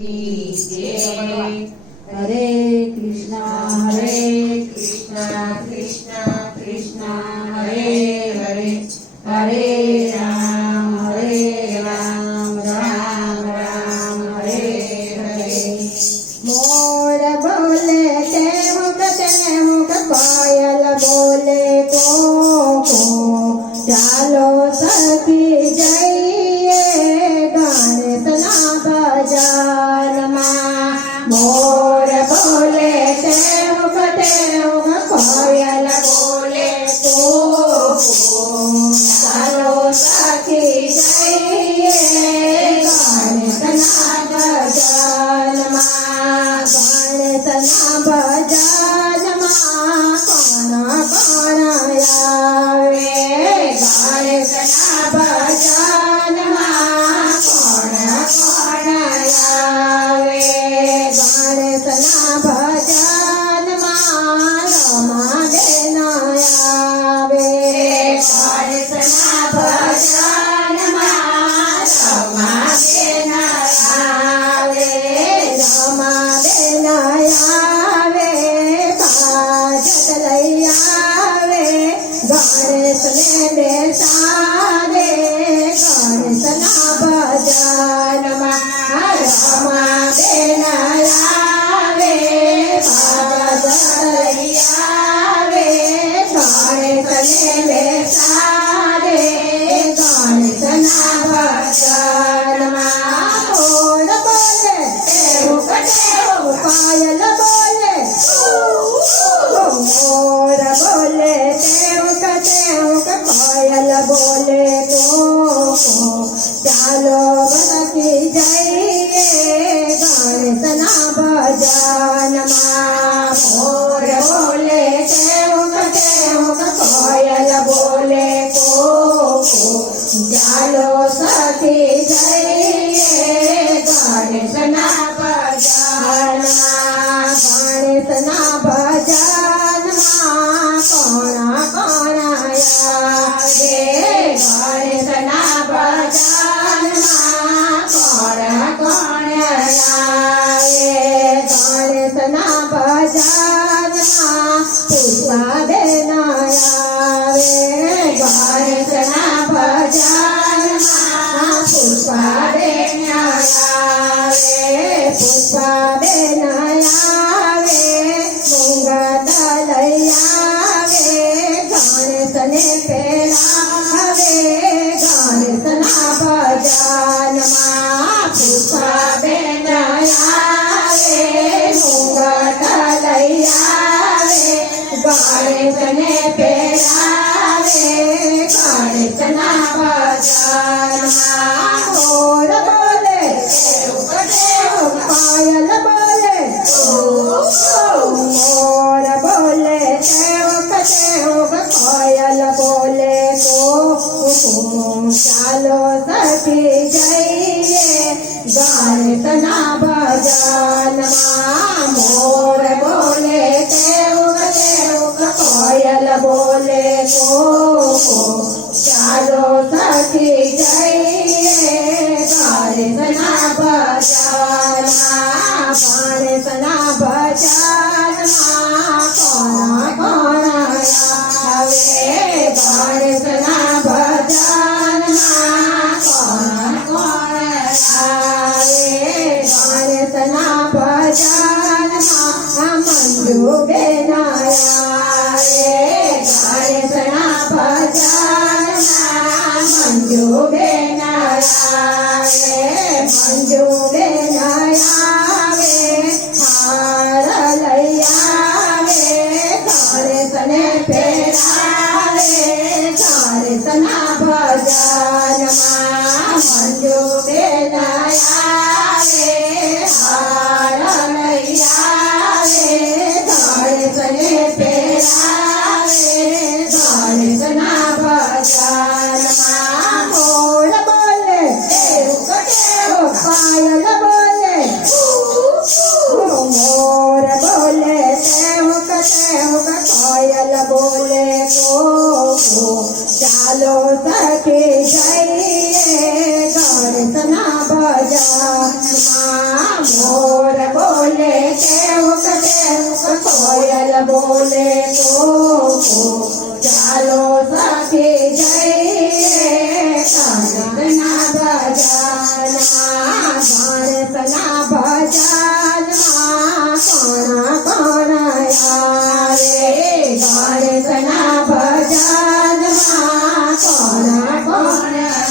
की जय। हरे कृष्णा कृष्णा कृष्णा हरे हरे, हरे राम राम राम हरे हरे। मोर बोले ते मुख कोयल बोले को चालो सखी जइए गणेशना बजान मां। मोर बोले ते मुख कोयल बोले को चालो सखी जइए गणेशना बजान मां। गणेशना बजान मां कोण कोण आवे। गणेशना बजान मां कोण कोण आवे। गणेशना बजान मां रमा बेन आवे। गणेशना बजान मां रमा बेन आवे। रमा बेन आवे बाजत लई आवे। गणेश ने बेसारे गणेशना बजान मां रमा बेन आवे बाजत लई आवे। गणेश ने बेसारे गणेशना बजान मां। कोण बोले पायल बोले मोर बोले पायल बोले को चालो बरकी जइए गणेशना बजान मां। मोर बोले पायल बोले को चालो सखी जइए गणेशना बजान मां। गणेशना बजान मां कोण कोण आवे। गणेशना बजान मां कोण कोण आवे। गणेशना बजान मां पुष्पा बेन आवे। गणेशना बजान मां पुष्पा बेन आवे। पुष्पा बेन आवे मुंगट लई आवे। गणेश ने पेरावे गणेशना बजान मां। पुष्पा बेन आवे मुंगट लई आवे। गणेश ने पेरावे गणेशना बजान मां। मोर बोले पायल बोले मोर बोले पायल बोले को चालो सखी जइए गणेशना बजान मां। मोर बोले पायल बोले को चालो सखी जइए गणेशना बजान मां। गणेशना बजान मां कोण कोण आवे। गणेशना बजान मां कोण कोण आवे। गणेशना बजान मां मंजू बेन आवे। गणेशना बजान मां मंजू बेन आवे। मंजू बेन आवे हार लई आवे। गणेश ने पेरावे गणेशना बजान मां। मंजू बेन आवे हार लई आवे। गणेश ने पेरावे गणेशना बजान मां। कोण बोले पायल बोले મોર બોલે કેવુક કેવુક કોયલ બોલે કોકો ચાલો સખી જઈએ ગણેશના ભજનમાં ગણેશના ભજનમાં કોણ આવે ગણેશના ભજનમાં કોણ આવે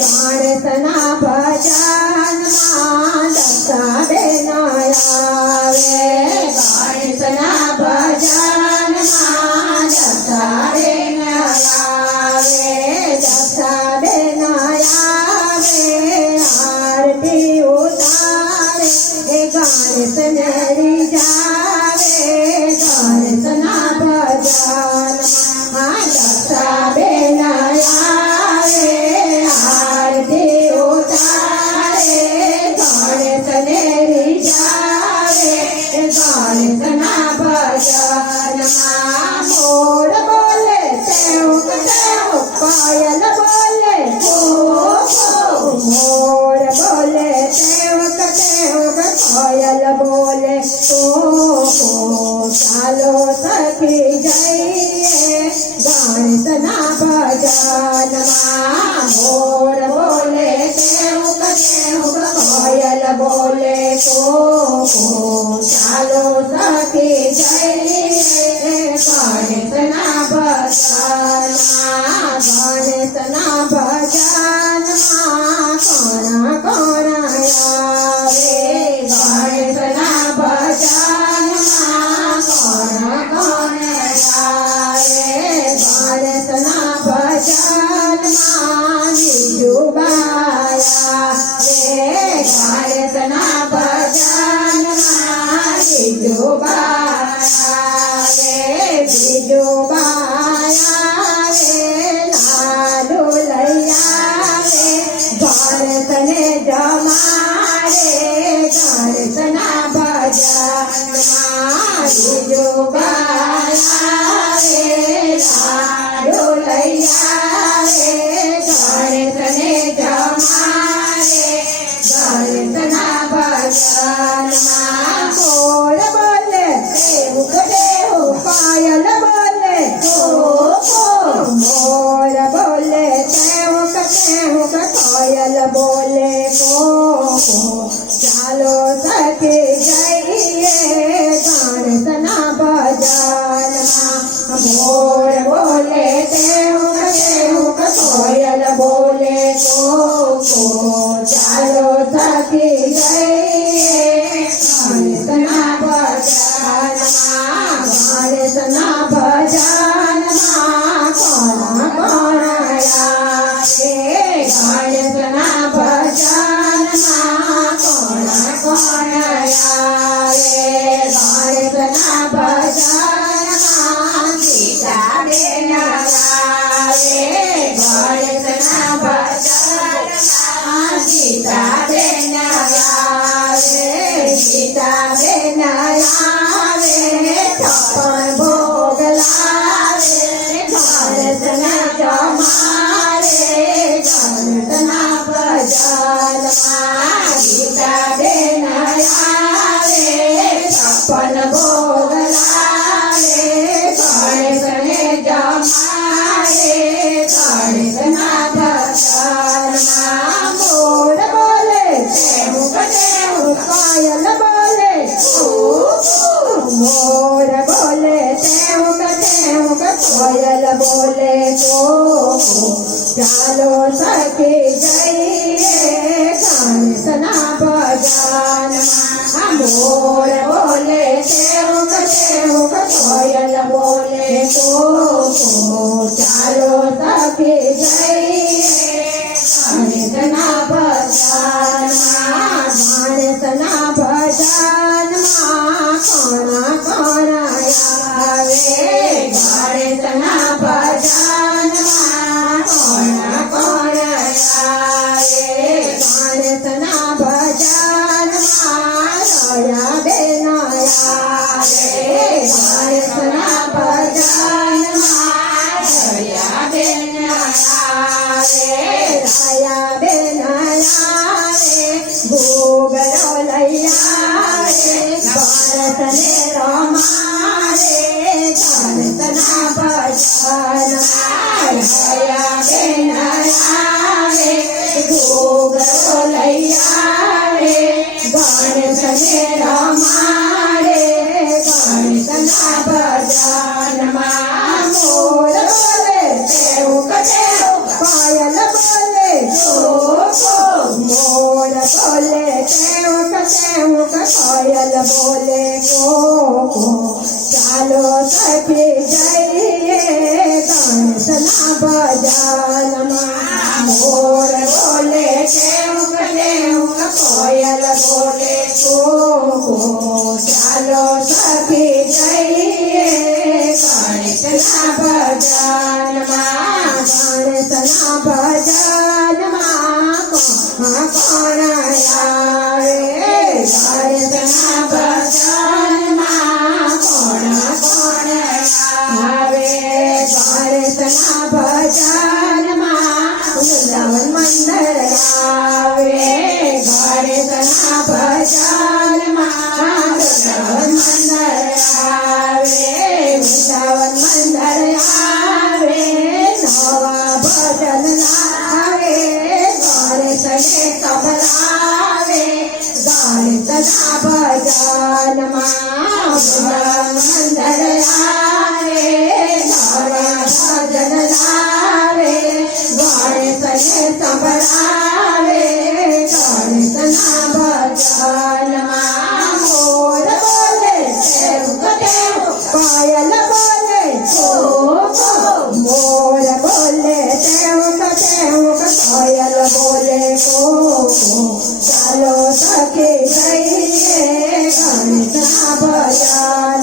ગણેશના ભજનમાં દત્તાબેન આવે ગણેશના ભજનમાં દત્તાબેન આવે દત્તાબેન આવે આરતી ઉતારે ગણેશને રીઝાવે ગણેશના ભજનમાં દત્તાબેન આવે આરતી ઉતારે ગણેશને રીઝાવે ગણેશના ભજનમાં મોર બોલે તેવું તેવું કોયલ બોલે મોર બોલે તેવું તેવું કોયલ બોલે ચાલો સખી જઈએ ગણેશના ભજનમાં મોર બોલે તેવું તેવું કોયલ બોલે ચાલો સખી જઈએ ગણેશના ભજનમાં ગણેશના ભજનમાં કોણ આવે ગણેશના ભજનમાં કોણ આવે ગણેશના ભજનમાં બીજુબાયા ગણેશના ભજનમાં બીજુબાયા લાડુ લઈ આવે ગણેશને જમાડે ગણેશના ભજનમાં બીજુબાયા લાડુ લઈ આવે ગણેશને જમાડે ગણેશના ભજનમાં મોર બોલે તેવું તેવું કોયલ બોલે મોર બોલે તેવું તેવું કોયલ બોલે ચાલો સખી જઈએ ગણેશના ભજનમાં મોર બોલે તેવું તેવું કોયલ બોલે ચાલો સખી જઈએ ગણેશના ભજનમાં ગણેશના ભજનમાં કોણ આવે ગણેશના ભજનમાં કોણ આવે ગણેશના ભજનમાં સીતાબેન આવે ગણેશના ભજનમાં સીતાબેન આવે સીતાબેન આવે છપ્પન ભોગ લાવે ગણેશને જમાડે ગણેશના ભજનમાં સીતાબેન આવે છપ્પન ભોગ લાવે ગણેશને જમાડે ગણેશના ભજનમાં મોર બોલે તેવું તેવું કોયલ બોલે મોર બોલે તેવું તેવું કોયલ બોલે ચાલો સખી જઈએ ગણેશના ભજનમાં મોર બોલે તેવું તેવું કોયલ બોલે ચાલો સખી જઈએ ગણેશના ભજનમાં ગણેશના ભજનમાં કોણ આવે ગણેશના ભજનમાં કોણ આવે ગણેશના ભજનમાં રળિયા બેન આવે ઘોઘરો લઈ આવે ભારતને રમાડે ભારતના ભજનમાં રહ્યા બેન આવે ઘોઘરો લઈ આવે ગણેશને રમાડે ગણેશના ભજનમાં મોર બોલે તેવું કટેવું પાયલ બોલે મોર બોલે તેવું કટેવું પાયલ બોલે ચાલો સખી જઈએ ગણેશના ભજનમાં મોર બોલે તેવું કટેવું પાયલ બોલે ચાલો સખી જઈએ ગણેશના ભજનમાં ગણેશના ભજનમાં કોણ આવે ગણેશના ભજનમાં કોણ આવે ગણેશના ભજનમાં વૃંદાવન મંદિર આવે ગણેશના ભજનમાં વૃંદાવન મંદિર આવે વૃંદાવન મંદિર આવે નવા ભજન લાવે ગણેશને કબલાવે ગણેશના ભજનમાં વૃંદાવન મંદિર આવે નવા ભજન લાવે ગણેશને સંભળાવે ગણેશના ભજનમાં મોર બોલે તેવું કટેવું પાયલ બોલે મોર બોલે તેવું કટેવું પાયલ બોલે ચાલો સખી જઈએ ગણેશના ભજનમાં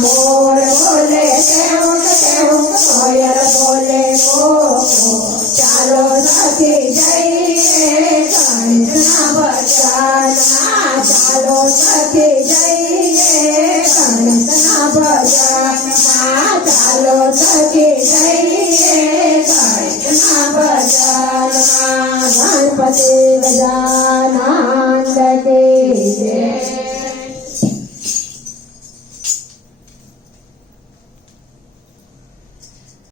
મોર બોલે તેવું કટેવું પાયલ બોલે ચાલો સખી જઈએ ગણેશના ભજનમાં ચાલો સખી જઈએ ગણેશના ભજનમાં ચાલો સખી જઈએ ગણેશના ભજનમાં ગણપતિ ગજાનન